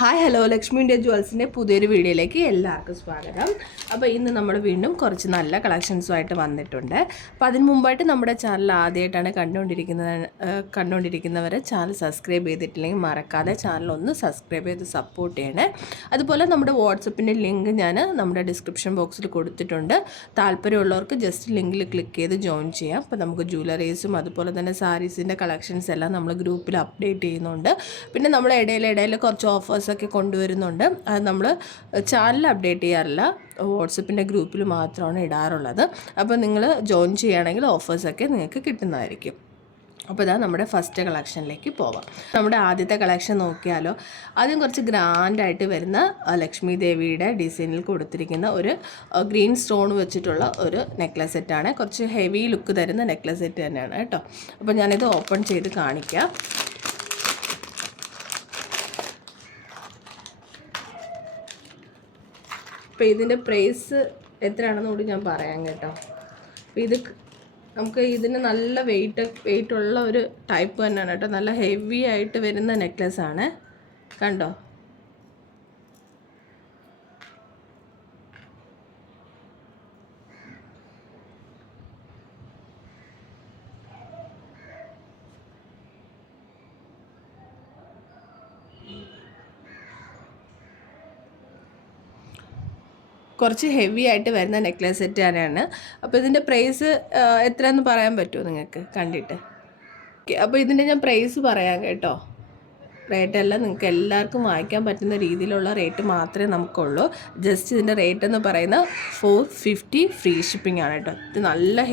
Hi hello Lakshmi India ജ്വൽസിൻ്റെ പുതിയൊരു വീഡിയോയിലേക്ക് എല്ലാവർക്കും സ്വാഗതം. അപ്പോൾ ഇന്ന് നമ്മൾ വീണ്ടും കുറച്ച് നല്ല കളക്ഷൻസുമായിട്ട് വന്നിട്ടുണ്ട്. അപ്പോൾ അതിന് മുമ്പായിട്ട് നമ്മുടെ ചാനൽ ആദ്യമായിട്ടാണ് കണ്ടുകൊണ്ടിരിക്കുന്നവരെ ചാനൽ സബ്സ്ക്രൈബ് ചെയ്തിട്ടില്ലെങ്കിൽ മറക്കാതെ ചാനൽ ഒന്ന് സബ്സ്ക്രൈബ് ചെയ്ത് സപ്പോർട്ട് ചെയ്യണേ. അതുപോലെ നമ്മുടെ വാട്സപ്പിൻ്റെ ലിങ്ക് ഞാൻ നമ്മുടെ ഡിസ്ക്രിപ്ഷൻ ബോക്സിൽ കൊടുത്തിട്ടുണ്ട്. താല്പര്യമുള്ളവർക്ക് ജസ്റ്റ് ലിങ്കിൽ ക്ലിക്ക് ചെയ്ത് ജോയിൻ ചെയ്യാം. അപ്പോൾ നമുക്ക് ജ്വല്ലറീസും അതുപോലെ തന്നെ സാരീസിൻ്റെ കളക്ഷൻസ് എല്ലാം നമ്മൾ ഗ്രൂപ്പിൽ അപ്ഡേറ്റ് ചെയ്യുന്നുണ്ട്. പിന്നെ നമ്മൾ ഇടയിൽ കുറച്ച് ഓഫേഴ്സൊക്കെ കൊണ്ടുവരുന്നുണ്ട്. അത് നമ്മൾ ചാനൽ അപ്ഡേറ്റ് ചെയ്യാറില്ല, വാട്സപ്പിൻ്റെ ഗ്രൂപ്പിൽ മാത്രമാണ് ഇടാറുള്ളത്. അപ്പോൾ നിങ്ങൾ ജോയിൻ ചെയ്യുകയാണെങ്കിൽ ഓഫേഴ്സൊക്കെ നിങ്ങൾക്ക് കിട്ടുന്നതായിരിക്കും. അപ്പോൾ ഇതാ നമ്മുടെ ഫസ്റ്റ് കളക്ഷനിലേക്ക് പോവാം. നമ്മുടെ ആദ്യത്തെ കളക്ഷൻ നോക്കിയാലോ. ആദ്യം കുറച്ച് ഗ്രാൻഡായിട്ട് വരുന്ന ലക്ഷ്മി ദേവിയുടെ ഡിസൈനിൽ കൊടുത്തിരിക്കുന്ന ഒരു ഗ്രീൻ സ്റ്റോൺ വെച്ചിട്ടുള്ള ഒരു നെക്ലസ് സെറ്റാണ്. കുറച്ച് ഹെവി ലുക്ക് തരുന്ന നെക്ലസ് സെറ്റ് തന്നെയാണ് കേട്ടോ. അപ്പോൾ ഞാനിത് ഓപ്പൺ ചെയ്ത് കാണിക്കാം. അപ്പോൾ ഇതിൻ്റെ പ്രൈസ് എത്രയാണെന്ന് കൂടി ഞാൻ പറയാം കേട്ടോ. അപ്പോൾ ഇത് നമുക്ക് ഇതിന് നല്ല വെയിറ്റ് ഉള്ള ഒരു ടൈപ്പ് തന്നെയാണ് കേട്ടോ. നല്ല ഹെവി ആയിട്ട് വരുന്ന നെക്ലസ് ആണ്, കണ്ടോ. കുറച്ച് ഹെവി ആയിട്ട് വരുന്ന നെക്ലസ് സെറ്റ് തന്നെയാണ്. അപ്പോൾ ഇതിൻ്റെ പ്രൈസ് എത്രയെന്ന് പറയാൻ പറ്റുമോ നിങ്ങൾക്ക് കണ്ടിട്ട്? അപ്പോൾ ഇതിൻ്റെ ഞാൻ പ്രൈസ് പറയാം കേട്ടോ. റേറ്റെല്ലാം നിങ്ങൾക്ക് എല്ലാവർക്കും വാങ്ങിക്കാൻ പറ്റുന്ന രീതിയിലുള്ള റേറ്റ് മാത്രമേ നമുക്കുള്ളൂ. ജസ്റ്റ് ഇതിൻ്റെ റേറ്റ് എന്ന് പറയുന്നത് 450 ഫ്രീ ഷിപ്പിംഗ് ആണ് കേട്ടോ. ഇത് നല്ല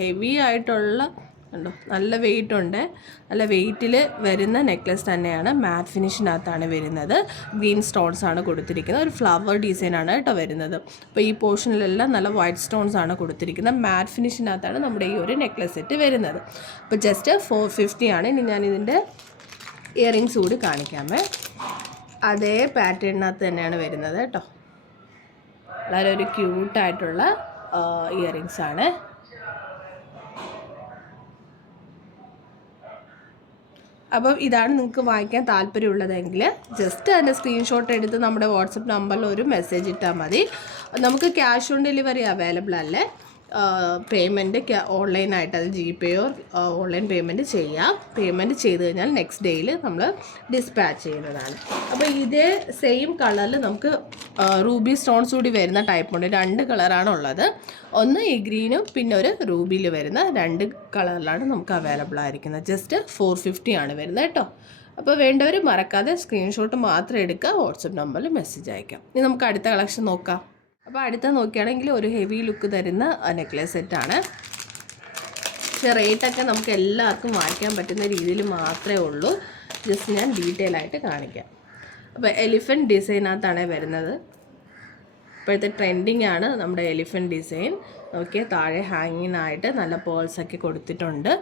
ഹെവി ആയിട്ടുള്ള ഉണ്ടോ, നല്ല വെയിറ്റ് ഉണ്ട്. നല്ല വെയിറ്റിൽ വരുന്ന നെക്ലസ് തന്നെയാണ്. മാറ്റ് ഫിനിഷിനകത്താണ് വരുന്നത്. ഗ്രീൻ സ്റ്റോൺസ് ആണ് കൊടുത്തിരിക്കുന്നത്. ഒരു ഫ്ലവർ ഡിസൈനാണ് കേട്ടോ വരുന്നത്. അപ്പോൾ ഈ പോർഷനിലെല്ലാം നല്ല വൈറ്റ് സ്റ്റോൺസ് ആണ് കൊടുത്തിരിക്കുന്നത്. മാറ്റ് ഫിനിഷിനകത്താണ് നമ്മുടെ ഈ ഒരു നെക്ലസ് സെറ്റ് വരുന്നത്. അപ്പോൾ ജസ്റ്റ് 450 ആണ്. ഇനി ഞാനിതിൻ്റെ ഇയറിങ്സ് കൂടി കാണിക്കാമേ. അതേ പാറ്റേണിനകത്ത് തന്നെയാണ് വരുന്നത് കേട്ടോ. വളരെ ഒരു ക്യൂട്ടായിട്ടുള്ള ഇയറിങ്സ് ആണ്. അപ്പം ഇതാണ് നിങ്ങൾക്ക് വാങ്ങിക്കാൻ താല്പര്യമുള്ളതെങ്കിൽ ജസ്റ്റ് അതിൻ്റെ സ്ക്രീൻഷോട്ട് എടുത്ത് നമ്മുടെ വാട്സപ്പ് നമ്പറിൽ ഒരു മെസ്സേജ് ഇട്ടാൽ മതി. നമുക്ക് ക്യാഷ് ഓൺ ഡെലിവറി അവൈലബിൾ അല്ലേ. പേയ്മെൻറ്റ് ഓൺലൈനായിട്ട്, അത് ജിപേയോ ഓൺലൈൻ പേയ്മെൻറ്റ് ചെയ്യാം. പേയ്മെൻറ്റ് ചെയ്ത് കഴിഞ്ഞാൽ നെക്സ്റ്റ് ഡേയിൽ നമ്മൾ ഡിസ്പാച്ച് ചെയ്യുന്നതാണ്. അപ്പോൾ ഇതേ സെയിം കളറിൽ നമുക്ക് റൂബി സ്റ്റോൺസ് കൂടി വരുന്ന ടൈപ്പുണ്ട്. 2 കളറാണ് ഉള്ളത്. ഒന്ന് ഈ ഗ്രീനും പിന്നെ ഒരു റൂബിയിൽ വരുന്ന 2 കളറിലാണ് നമുക്ക് അവൈലബിൾ ആയിരിക്കുന്നത്. ജസ്റ്റ് 450 ആണ് വരുന്നത് കേട്ടോ. അപ്പോൾ വേണ്ടവർ മറക്കാതെ സ്ക്രീൻഷോട്ട് മാത്രം എടുക്കുക, വാട്സപ്പ് നമ്പറിൽ മെസ്സേജ് അയക്കാം. ഇനി നമുക്ക് അടുത്ത കളക്ഷൻ നോക്കാം. അപ്പോൾ അടുത്ത നോക്കുകയാണെങ്കിൽ ഒരു ഹെവി ലുക്ക് തരുന്ന നെക്ലസ് സെറ്റാണ്. പക്ഷേ റേറ്റൊക്കെ നമുക്ക് എല്ലാവർക്കും വാങ്ങിക്കാൻ പറ്റുന്ന രീതിയിൽ മാത്രമേ ഉള്ളൂ. ജസ്റ്റ് ഞാൻ ഡീറ്റെയിൽ ആയിട്ട് കാണിക്കാം. അപ്പോൾ എലിഫൻറ്റ് ഡിസൈനകത്താണ് വരുന്നത്. ഇപ്പോഴത്തെ ട്രെൻഡിങ് ആണ് നമ്മുടെ എലിഫൻറ്റ് ഡിസൈൻ. ഓക്കെ, താഴെ ഹാങ്ങിനായിട്ട് നല്ല പേൾസൊക്കെ കൊടുത്തിട്ടുണ്ട്.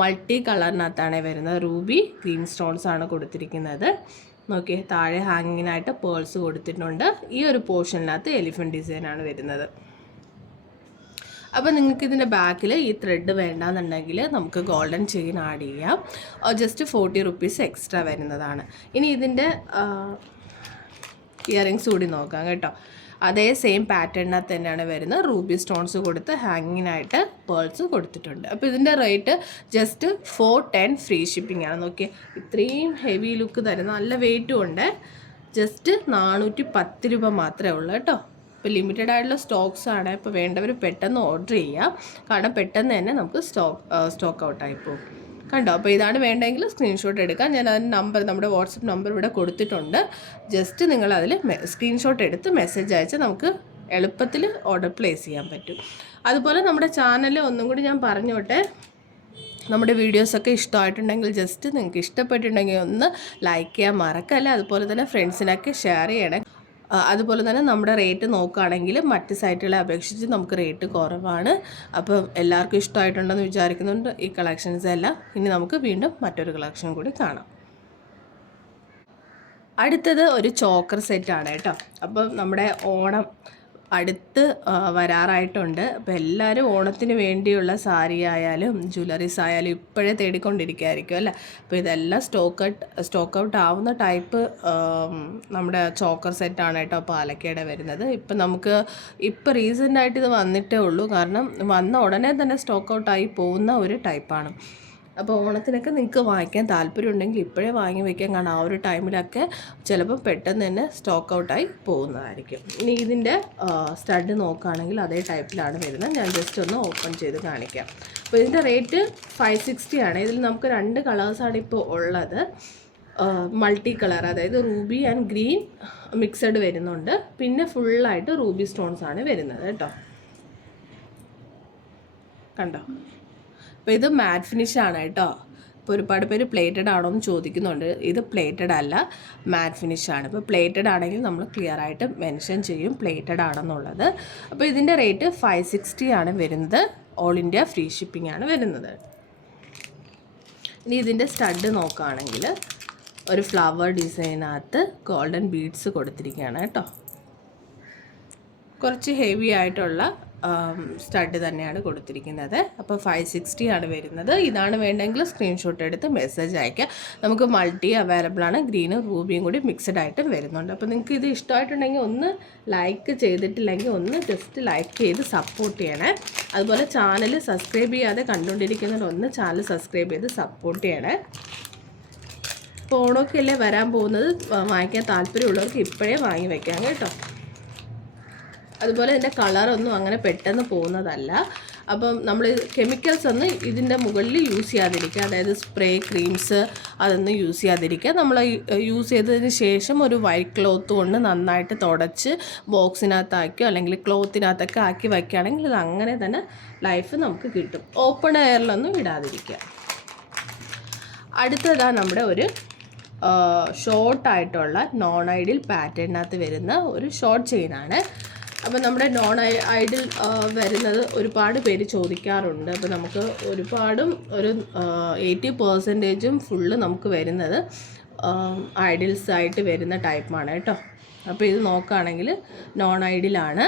മൾട്ടി കളറിനകത്താണ് വരുന്നത്. റൂബി ഗ്രീൻ സ്റ്റോൺസ് ആണ് കൊടുത്തിരിക്കുന്നത്. നോക്കിയേ, താഴെ ഹാങ്ങിനായിട്ട് പേൾസ് കൊടുത്തിട്ടുണ്ട്. ഈ ഒരു പോർഷനിനകത്ത് എലിഫൻറ്റ് ഡിസൈനാണ് വരുന്നത്. അപ്പോൾ നിങ്ങൾക്ക് ഇതിൻ്റെ ബാക്കിൽ ഈ ത്രെഡ് വേണ്ടാന്നുണ്ടെങ്കിൽ നമുക്ക് ഗോൾഡൻ ചെയിൻ ആഡ് ചെയ്യാം. ജസ്റ്റ് 40 റുപ്പീസ് എക്സ്ട്രാ വരുന്നതാണ്. ഇനി ഇതിൻ്റെ ഇയറിങ്സ് കൂടി നോക്കാം കേട്ടോ. അതേ സെയിം പാറ്റേണിനകത്ത് തന്നെയാണ് വരുന്നത്. റൂബി സ്റ്റോൺസ് കൊടുത്ത് ഹാങ്ങിനായിട്ട് പേൾസ് കൊടുത്തിട്ടുണ്ട്. അപ്പോൾ ഇതിൻ്റെ റേറ്റ് ജസ്റ്റ് 410 ഫ്രീ ഷിപ്പിംഗ് ആണ്. നോക്കിയേ, ഇത്രയും ഹെവി ലുക്ക് തരുന്ന നല്ല വെയിറ്റും ഉണ്ട്. ജസ്റ്റ് 410 രൂപ മാത്രമേ ഉള്ളൂ കേട്ടോ. ഇപ്പോൾ ലിമിറ്റഡ് ആയിട്ടുള്ള സ്റ്റോക്സ് ആണ്. ഇപ്പോൾ വേണ്ടവർ പെട്ടെന്ന് ഓർഡർ ചെയ്യാം, കാരണം പെട്ടെന്ന് തന്നെ നമുക്ക് സ്റ്റോക്ക് ഔട്ടായി പോകും. കണ്ടോ. അപ്പോൾ ഇതാണ് വേണ്ടെങ്കിൽ സ്ക്രീൻഷോട്ട് എടുക്കാം. ഞാൻ അതിന് നമ്പർ, നമ്മുടെ വാട്സപ്പ് നമ്പർ ഇവിടെ കൊടുത്തിട്ടുണ്ട്. ജസ്റ്റ് നിങ്ങളതിൽ സ്ക്രീൻഷോട്ട് എടുത്ത് മെസ്സേജ് അയച്ചാൽ നമുക്ക് എളുപ്പത്തിൽ ഓർഡർ പ്ലേസ് ചെയ്യാൻ പറ്റും. അതുപോലെ നമ്മുടെ ചാനൽ ഒന്നും കൂടി ഞാൻ പറഞ്ഞോട്ടെ, നമ്മുടെ വീഡിയോസൊക്കെ ഇഷ്ടമായിട്ടുണ്ടെങ്കിൽ ജസ്റ്റ് നിങ്ങൾക്ക് ഇഷ്ടപ്പെട്ടിട്ടുണ്ടെങ്കിൽ ഒന്ന് ലൈക്ക് ചെയ്യാൻ മറക്കല്ല. അതുപോലെ തന്നെ ഫ്രണ്ട്സിനൊക്കെ ഷെയർ ചെയ്യണം. അതുപോലെ തന്നെ നമ്മുടെ റേറ്റ് നോക്കുകയാണെങ്കിൽ മറ്റ് സൈറ്റുകളെ അപേക്ഷിച്ച് നമുക്ക് റേറ്റ് കുറവാണ്. അപ്പം എല്ലാവർക്കും ഇഷ്ടമായിട്ടുണ്ടെന്ന് വിചാരിക്കുന്നുണ്ട് ഈ കളക്ഷൻസ് എല്ലാം. ഇനി നമുക്ക് വീണ്ടും മറ്റൊരു കളക്ഷൻ കൂടി കാണാം. അടുത്തത് ഒരു ചോക്കർ സെറ്റാണ് കേട്ടോ. അപ്പം നമ്മുടെ അടുത്ത് വരാറായിട്ടുണ്ട്. അപ്പോൾ എല്ലാവരും ഓണത്തിന് വേണ്ടിയുള്ള സാരി ആയാലും ജ്വല്ലറീസ് ആയാലും ഇപ്പോഴേ തേടിക്കൊണ്ടിരിക്കുകയായിരിക്കും അല്ലേ. അപ്പോൾ ഇതെല്ലാം സ്റ്റോക്ക് ഔട്ട് ആവുന്ന ടൈപ്പ് നമ്മുടെ ചോക്കർ സെറ്റാണ് കേട്ടോ പാലക്കയുടെ വരുന്നത്. ഇപ്പം നമുക്ക് ഇപ്പോൾ റീസെൻ്റായിട്ട് ഇത് വന്നിട്ടേ ഉള്ളൂ, കാരണം വന്ന ഉടനെ തന്നെ സ്റ്റോക്ക് ഔട്ടായി പോകുന്ന ഒരു ടൈപ്പാണ്. അപ്പോൾ ഓണത്തിനൊക്കെ നിങ്ങൾക്ക് വാങ്ങിക്കാൻ താല്പര്യമുണ്ടെങ്കിൽ ഇപ്പോഴേ വാങ്ങി വയ്ക്കാൻ, കാരണം ആ ഒരു ടൈമിലൊക്കെ ചിലപ്പോൾ പെട്ടെന്ന് തന്നെ സ്റ്റോക്ക് ഔട്ടായി പോകുന്നതായിരിക്കും. ഇനി ഇതിൻ്റെ സ്റ്റഡ് നോക്കുകയാണെങ്കിൽ അതേ ടൈപ്പിലാണ് വരുന്നത്. ഞാൻ ജസ്റ്റ് ഒന്ന് ഓപ്പൺ ചെയ്ത് കാണിക്കാം. അപ്പോൾ ഇതിൻ്റെ റേറ്റ് 560 ആണ്. ഇതിൽ നമുക്ക് 2 കളേഴ്സാണ് ഇപ്പോൾ ഉള്ളത്. മൾട്ടി കളർ, അതായത് റൂബി ആൻഡ് ഗ്രീൻ മിക്സഡ് വരുന്നുണ്ട്. പിന്നെ ഫുള്ളായിട്ട് റൂബി സ്റ്റോൺസ് ആണ് വരുന്നത് കേട്ടോ. കണ്ടോ? അപ്പോൾ ഇത് മാറ്റ് ഫിനിഷാണ് കേട്ടോ. ഇപ്പോൾ ഒരുപാട് പേര് പ്ലേറ്റഡ് ആണോ എന്ന് ചോദിക്കുന്നുണ്ട്. ഇത് പ്ലേറ്റഡ് അല്ല, മാറ്റ് ഫിനിഷാണ്. ഇപ്പോൾ പ്ലേറ്റഡ് ആണെങ്കിൽ നമ്മൾ ക്ലിയർ ആയിട്ട് മെൻഷൻ ചെയ്യും പ്ലേറ്റഡ് ആണെന്നുള്ളത്. അപ്പോൾ ഇതിൻ്റെ റേറ്റ് 560 ആണ് വരുന്നത്. ഓൾ ഇന്ത്യ ഫ്രീ ഷിപ്പിംഗ് ആണ് വരുന്നത്. ഇനി ഇതിൻ്റെ സ്റ്റഡ് നോക്കുകയാണെങ്കിൽ ഒരു ഫ്ലവർ ഡിസൈനകത്ത് ഗോൾഡൻ ബീഡ്സ് കൊടുത്തിരിക്കുകയാണ് കേട്ടോ. കുറച്ച് ഹെവി ആയിട്ടുള്ള സ്റ്റഡ് തന്നെയാണ് കൊടുത്തിരിക്കുന്നത്. അപ്പോൾ 560 ആണ് വരുന്നത്. ഇതാണ് വേണ്ടെങ്കിൽ സ്ക്രീൻഷോട്ട് എടുത്ത് മെസ്സേജ് അയക്കുക. നമുക്ക് മൾട്ടി അവൈലബിൾ ആണ്, ഗ്രീനും റൂബിയും കൂടി മിക്സഡ് ആയിട്ട് വരുന്നുണ്ട്. അപ്പോൾ നിങ്ങൾക്ക് ഇത് ഇഷ്ടമായിട്ടുണ്ടെങ്കിൽ ഒന്ന് ലൈക്ക് ചെയ്തിട്ടില്ലെങ്കിൽ ഒന്ന് ജസ്റ്റ് ലൈക്ക് ചെയ്ത് സപ്പോർട്ട് ചെയ്യണേ. അതുപോലെ ചാനൽ സബ്സ്ക്രൈബ് ചെയ്യാതെ കണ്ടുകൊണ്ടിരിക്കുന്നവർ ഒന്ന് ചാനൽ സബ്സ്ക്രൈബ് ചെയ്ത് സപ്പോർട്ട് ചെയ്യണേ. ഇപ്പോൾ ഓണമൊക്കെ അല്ലേ വരാൻ പോകുന്നത്, വാങ്ങിക്കാൻ താല്പര്യമുള്ളവർക്ക് ഇപ്പോഴേ വാങ്ങി വയ്ക്കാം കേട്ടോ. അതുപോലെ ഇതിൻ്റെ കളറൊന്നും അങ്ങനെ പെട്ടെന്ന് പോകുന്നതല്ല. അപ്പം നമ്മൾ കെമിക്കൽസ് ഒന്നും ഇതിൻ്റെ മുകളിൽ യൂസ് ചെയ്യാതിരിക്കുക, അതായത് സ്പ്രേ ക്രീംസ് അതൊന്നും യൂസ് ചെയ്യാതിരിക്കുക. നമ്മൾ യൂസ് ചെയ്തതിന് ശേഷം ഒരു വൈറ്റ് ക്ലോത്ത് കൊണ്ട് നന്നായിട്ട് തുടച്ച് ബോക്സിനകത്താക്കിയോ അല്ലെങ്കിൽ ക്ലോത്തിനകത്തൊക്കെ ആക്കി വയ്ക്കുകയാണെങ്കിൽ ഇത് അങ്ങനെ തന്നെ ലൈഫ് നമുക്ക് കിട്ടും. ഓപ്പൺ എയറിലൊന്നും ഇടാതിരിക്കുക. അടുത്തതാണ് നമ്മുടെ ഒരു ഷോർട്ടായിട്ടുള്ള നോൺ ഐഡിൽ പാറ്റേണിനകത്ത് വരുന്ന ഒരു ഷോർട്ട് ചെയിനാണ്. അപ്പോൾ നമ്മുടെ നോൺ ഐഡിൽ വരുന്നത് ഒരുപാട് പേര് ചോദിക്കാറുണ്ട്. അപ്പോൾ നമുക്ക് ഒരുപാടും ഒരു 80% ഫുള്ള് നമുക്ക് വരുന്നത് ഐഡിൽസ് ആയിട്ട് വരുന്ന ടൈപ്പാണ് കേട്ടോ. അപ്പോൾ ഇത് നോക്കുകയാണെങ്കിൽ നോൺ ഐഡിലാണ്,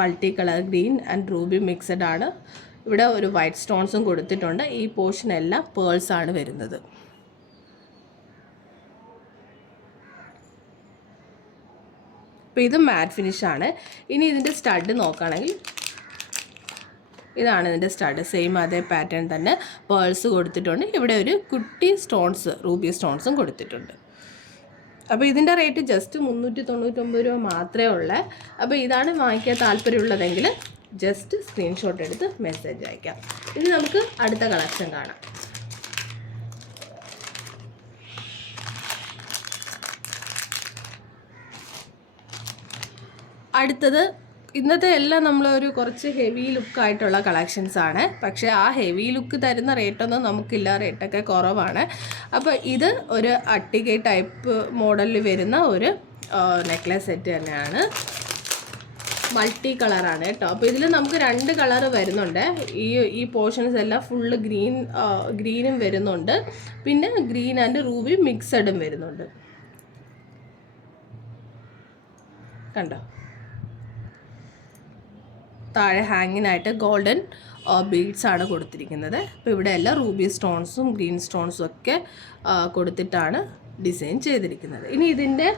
multi colour green and ruby mixed ആണ്. ഇവിടെ ഒരു വൈറ്റ് സ്റ്റോൺസും കൊടുത്തിട്ടുണ്ട്. ഈ പോർഷൻ എല്ലാം പേൾസ് ആണ് വരുന്നത്. അപ്പോൾ ഇത് മാറ്റ് ഫിനിഷാണ്. ഇനി ഇതിൻ്റെ സ്റ്റഡ് നോക്കുകയാണെങ്കിൽ ഇതാണ് ഇതിൻ്റെ സ്റ്റഡ്. സെയിം അതേ പാറ്റേൺ തന്നെ പേൾസ് കൊടുത്തിട്ടുണ്ട്. ഇവിടെ ഒരു കുട്ടി സ്റ്റോൺസ്, റൂബി സ്റ്റോൺസും കൊടുത്തിട്ടുണ്ട്. അപ്പോൾ ഇതിൻ്റെ റേറ്റ് ജസ്റ്റ് 399 രൂപ മാത്രമേ ഉള്ളൂ. അപ്പോൾ ഇതാണ് വാങ്ങിക്കാൻ താല്പര്യമുള്ളതെങ്കിൽ ജസ്റ്റ് സ്ക്രീൻഷോട്ട് എടുത്ത് മെസ്സേജ് അയക്കാം. ഇനി നമുക്ക് അടുത്ത കളക്ഷൻ കാണാം. അടുത്തത് ഇന്നത്തെ എല്ലാം നമ്മളൊരു കുറച്ച് ഹെവി ലുക്കായിട്ടുള്ള കളക്ഷൻസാണ്. പക്ഷേ ആ ഹെവി ലുക്ക് തരുന്ന റേറ്റൊന്നും നമുക്കില്ല, റേറ്റൊക്കെ കുറവാണ്. അപ്പോൾ ഇത് ഒരു അട്ടിക ടൈപ്പ് മോഡലിൽ വരുന്ന ഒരു നെക്ലസ് സെറ്റ് തന്നെയാണ്. മൾട്ടി കളറാണ് കേട്ടോ. അപ്പോൾ ഇതിൽ നമുക്ക് 2 കളറ് വരുന്നുണ്ട്. ഈ പോർഷൻസ് എല്ലാം ഫുള്ള് ഗ്രീനും വരുന്നുണ്ട്. പിന്നെ ഗ്രീൻ ആൻഡ് റൂബി മിക്സഡും വരുന്നുണ്ട്. കണ്ടോ? താഴെ ഹാങ്ങിനായിട്ട് ഗോൾഡൻ ബീഡ്സ് ആണ് കൊടുത്തിരിക്കുന്നത്. അപ്പോൾ ഇവിടെ എല്ലാം റൂബി സ്റ്റോൺസും ഗ്രീൻ സ്റ്റോൺസും ഒക്കെ കൊടുത്തിട്ടാണ് ഡിസൈൻ ചെയ്തിരിക്കുന്നത്. ഇനി ഇതിൻ്റെ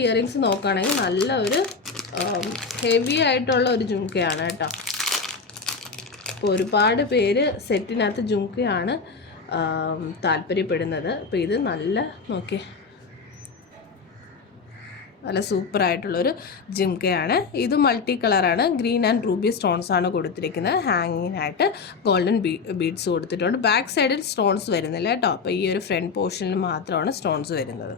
ഇയറിങ്സ് നോക്കുകയാണെങ്കിൽ നല്ല ഒരു ഹെവി ആയിട്ടുള്ള ഒരു ജുംക്കയാണ് കേട്ടോ. അപ്പോൾ ഒരുപാട് പേര് സെറ്റിനകത്ത് ജുംക്കയാണ് താല്പര്യപ്പെടുന്നത്. അപ്പോൾ ഇത് നല്ല നോക്കിയേ, നല്ല സൂപ്പറായിട്ടുള്ളൊരു ജിംക്കയാണ്. ഇത് മൾട്ടി കളറാണ്, ഗ്രീൻ ആൻഡ് റൂബി സ്റ്റോൺസ് ആണ് കൊടുത്തിരിക്കുന്നത്. ഹാങ്ങിനായിട്ട് ഗോൾഡൻ ബീഡ്സ് കൊടുത്തിട്ടുണ്ട്. ബാക്ക് സൈഡിൽ സ്റ്റോൺസ് വരുന്നില്ല കേട്ടോ. അപ്പോൾ ഈ ഒരു ഫ്രണ്ട് പോർഷനിൽ മാത്രമാണ് സ്റ്റോൺസ് വരുന്നത്.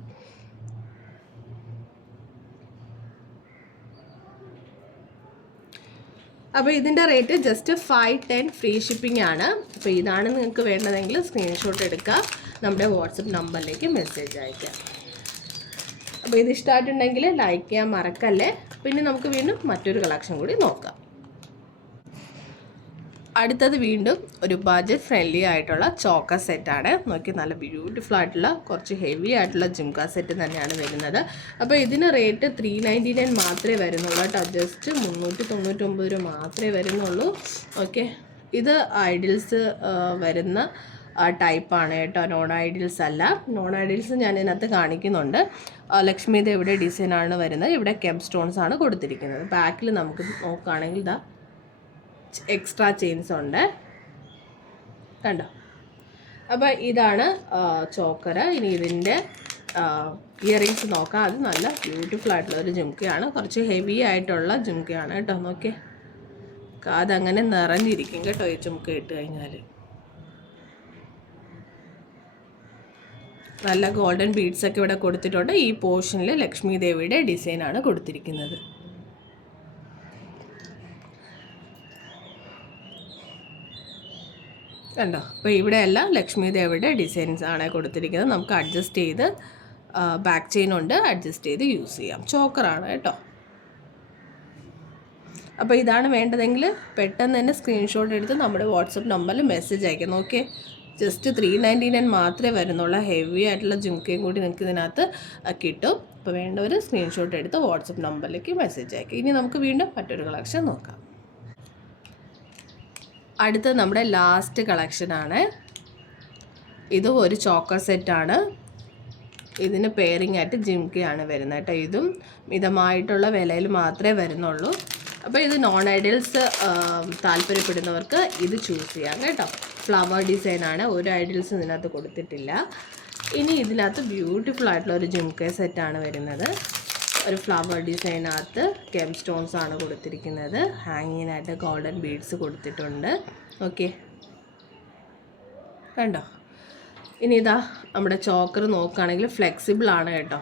അപ്പോൾ ഇതിൻ്റെ റേറ്റ് ജസ്റ്റ് 510 ഫ്രീ ഷിപ്പിംഗ് ആണ്. അപ്പോൾ ഇതാണ് നിങ്ങൾക്ക് വേണ്ടതെങ്കിൽ സ്ക്രീൻഷോട്ട് എടുക്കുക, നമ്മുടെ വാട്സപ്പ് നമ്പറിലേക്ക് മെസ്സേജ് അയക്കുക. അപ്പോൾ ഇത് ഇഷ്ടമായിട്ടുണ്ടെങ്കിൽ ലൈക്ക് ചെയ്യാൻ മറക്കല്ലേ. പിന്നെ നമുക്ക് വീണ്ടും മറ്റൊരു കളക്ഷൻ കൂടി നോക്കാം. അടുത്തത് വീണ്ടും ഒരു ബഡ്ജറ്റ് ഫ്രണ്ട്ലി ആയിട്ടുള്ള ചോക്കർ സെറ്റാണ്. നോക്കി, നല്ല ബ്യൂട്ടിഫുൾ ആയിട്ടുള്ള കുറച്ച് ഹെവി ആയിട്ടുള്ള ജുംക സെറ്റ് തന്നെയാണ് വരുന്നത്. അപ്പോൾ ഇതിന് റേറ്റ് 399 മാത്രമേ വരുന്നുള്ളൂ കേട്ടോ. ജസ്റ്റ് 399 രൂപ മാത്രമേ വരുന്നുള്ളൂ. ഓക്കെ, ഇത് ഐഡിൽസ് വരുന്ന ടൈപ്പാണ് കേട്ടോ, നോൺ ഐഡിൽസ് അല്ല. നോൺ ഐഡിൽസ് ഞാൻ ഇതിനകത്ത് കാണിക്കുന്നുണ്ട്. ലക്ഷ്മി ദേവിയുടെ ഡിസൈനാണ് വരുന്നത്. ഇവിടെ കെം സ്റ്റോൺസ് ആണ് കൊടുത്തിരിക്കുന്നത്. ബാക്കിൽ നമുക്ക് നോക്കുകയാണെങ്കിൽ ഇതാ എക്സ്ട്രാ ചെയിൻസ് ഉണ്ട് കണ്ടോ. അപ്പോൾ ഇതാണ് ചോക്കർ. ഇനി ഇതിൻ്റെ ഇയറിങ്സ് നോക്കാം. അത് നല്ല ബ്യൂട്ടിഫുൾ ആയിട്ടുള്ള ഒരു ജുംക്കയാണ്, കുറച്ച് ഹെവി ആയിട്ടുള്ള ജുംക്കയാണ് കേട്ടോ. നോക്കിയേ, അതങ്ങനെ നിറഞ്ഞിരിക്കും കേട്ടോ ഈ ജുംക്ക ഇട്ട് കഴിഞ്ഞാൽ. നല്ല ഗോൾഡൻ ബീഡ്സ് ഒക്കെ ഇവിടെ കൊടുത്തിട്ടുണ്ട്. ഈ പോർഷനിൽ ലക്ഷ്മി ദേവിയുടെ ഡിസൈനാണ് കൊടുത്തിരിക്കുന്നത്. കണ്ടോ. അപ്പോൾ ഇവിടെയെല്ലാം ലക്ഷ്മി ദേവിയുടെ ഡിസൈൻസ് ആണ് കൊടുത്തിരിക്കുന്നത്. നമുക്ക് അഡ്ജസ്റ്റ് ചെയ്ത് ബാക്ക് ചെയിൻ ഉണ്ട്, അഡ്ജസ്റ്റ് ചെയ്ത് യൂസ് ചെയ്യാം. ചോക്കറാണ് കേട്ടോ. അപ്പോൾ ഇതാണ് വേണ്ടതെങ്കിൽ പെട്ടെന്ന് തന്നെ സ്ക്രീൻഷോട്ട് എടുത്ത് നമ്മുടെ വാട്സപ്പ് നമ്പറിൽ മെസ്സേജ് അയക്കാം. ഓക്കെ, ജസ്റ്റ് 399 മാത്രമേ വരുന്നുള്ളൂ. ഹെവി ആയിട്ടുള്ള ജുംക്കയും കൂടി നിങ്ങൾക്ക് ഇതിനകത്ത് കിട്ടും. അപ്പോൾ വേണ്ടവർ സ്ക്രീൻഷോട്ട് എടുത്ത് വാട്സപ്പ് നമ്പറിലേക്ക് മെസ്സേജ് അയക്കാം. ഇനി നമുക്ക് വീണ്ടും മറ്റൊരു കളക്ഷൻ നോക്കാം. അടുത്തത് നമ്മുടെ ലാസ്റ്റ് കളക്ഷനാണ്. ഇതും ഒരു ചോക്കർ സെറ്റാണ്. ഇതിന് പെയറിംഗ് ആയിട്ട് ജിംക്കയാണ് വരുന്നത് കേട്ടോ. ഇതും മിതമായിട്ടുള്ള വിലയിൽ മാത്രമേ വരുന്നുള്ളൂ. അപ്പോൾ ഇത് നോൺ ഐഡിയൽസ് താല്പര്യപ്പെടുന്നവർക്ക് ഇത് ചൂസ് ചെയ്യാം കേട്ടോ. ഫ്ലവർ ഡിസൈനാണ്, ഒരു ഐഡിയൽസ് ഇതിനകത്ത് കൊടുത്തിട്ടില്ല. ഇനി ഇതിനകത്ത് ബ്യൂട്ടിഫുൾ ആയിട്ടുള്ള ഒരു ജിംക്ക സെറ്റാണ് വരുന്നത്. ഒരു ഫ്ലവർ ഡിസൈനകത്ത് കെം സ്റ്റോൺസ് ആണ് കൊടുത്തിരിക്കുന്നത്. ഹാങ്ങിങ്ങിനായിട്ട് ഗോൾഡൻ ബീഡ്സ് കൊടുത്തിട്ടുണ്ട്. ഓക്കെ, കണ്ടോ. ഇനി ഇതാ നമ്മുടെ ചോക്കർ നോക്കുകയാണെങ്കിൽ ഫ്ലെക്സിബിൾ ആണ് കേട്ടോ.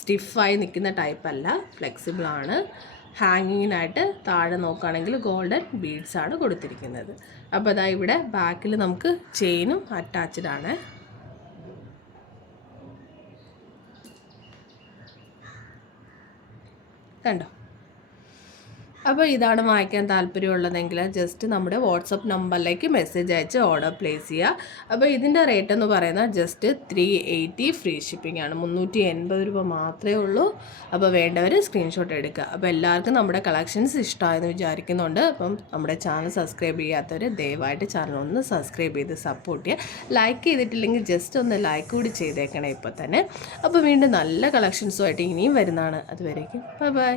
സ്റ്റിഫായി നിൽക്കുന്ന ടൈപ്പല്ല, ഫ്ലെക്സിബിൾ ആണ്. ഹാങ്ങിങ്ങിനായിട്ട് താഴെ നോക്കുകയാണെങ്കിൽ ഗോൾഡൻ ബീഡ്സ് ആണ് കൊടുത്തിരിക്കുന്നത്. അപ്പോൾ അതാ ഇവിടെ ബാക്കിൽ നമുക്ക് ചെയിനും അറ്റാച്ച്ഡ് ആണ്. കണ്ടോ. അപ്പോൾ ഇതാണ് വാങ്ങിക്കാൻ താല്പര്യമുള്ളതെങ്കിൽ ജസ്റ്റ് നമ്മുടെ വാട്സപ്പ് നമ്പറിലേക്ക് മെസ്സേജ് അയച്ച് ഓർഡർ പ്ലേസ് ചെയ്യുക. അപ്പോൾ ഇതിൻ്റെ റേറ്റ് എന്ന് പറയുന്നത് ജസ്റ്റ് 380 ഫ്രീ ഷിപ്പിംഗ് ആണ്. 380 രൂപ മാത്രമേ ഉള്ളൂ. അപ്പോൾ വേണ്ടവർ സ്ക്രീൻഷോട്ട് എടുക്കുക. അപ്പോൾ എല്ലാവർക്കും നമ്മുടെ കളക്ഷൻസ് ഇഷ്ടമായെന്ന് വിചാരിക്കുന്നുണ്ട്. അപ്പം നമ്മുടെ ചാനൽ സബ്സ്ക്രൈബ് ചെയ്യാത്തവർ ദയവായിട്ട് ചാനൽ ഒന്ന് സബ്സ്ക്രൈബ് ചെയ്ത് സപ്പോർട്ട് ചെയ്യുക. ലൈക്ക് ചെയ്തിട്ടില്ലെങ്കിൽ ജസ്റ്റ് ഒന്ന് ലൈക്ക് കൂടി ചെയ്തേക്കണം ഇപ്പോൾ തന്നെ. അപ്പോൾ വീണ്ടും നല്ല കളക്ഷൻസുമായിട്ട് ഇനിയും വരുന്നതാണ്. അതുവരേക്കും ബൈ ബൈ.